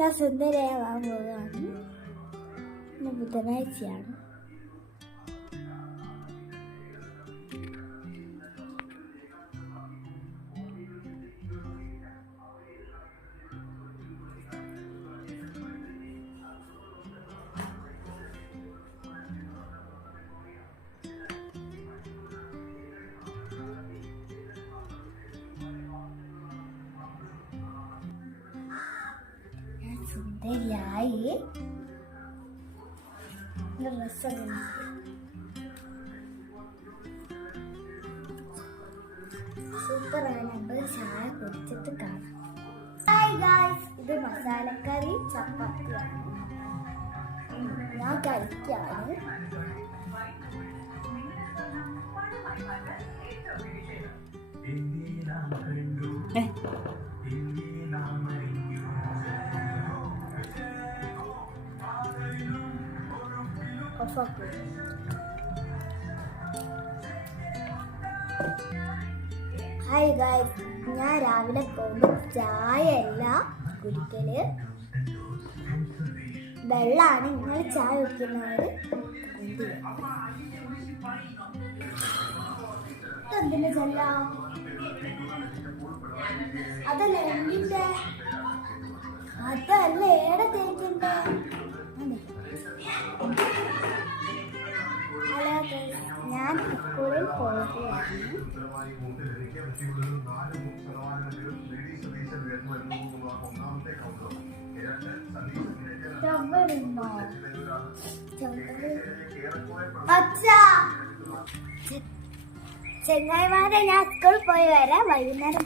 ഞാൻ സുന്ദരിയാവാൻ പോവുകയാണ്. ബുധനാഴ്ചയാണ്. സുന്ദരിയായി സൂപ്പറാണ്. നമ്മൾ ചായ കുടിച്ചിട്ട് കാണാം. ഹായ് ഗായ്സ്, ഇത് മസാലക്കറി ചപ്പാത്തിയാണ്. ഞാൻ കഴിക്കാണ്. ഹായ് ഗായ്സ്, ഞാൻ രാവിലെ പോകുമ്പോൾ ചായ അല്ല കുടിക്കല്, വെള്ളമാണ്. നിങ്ങൾ ചായ കുടിക്കുന്നവർ എന്തിന്റെ ചെല്ല അതല്ല എന്തിന്റെ അതല്ല ഏടെ തേക്കിന്റെ. ഹലോ ഗൈസ്, ഞാൻ സ്കൂളിൽ പോവുകയാണ്. ചെങ്ങായിമാരെ, ഞാൻ സ്കൂളിൽ പോയി വരാം. വൈകുന്നേരം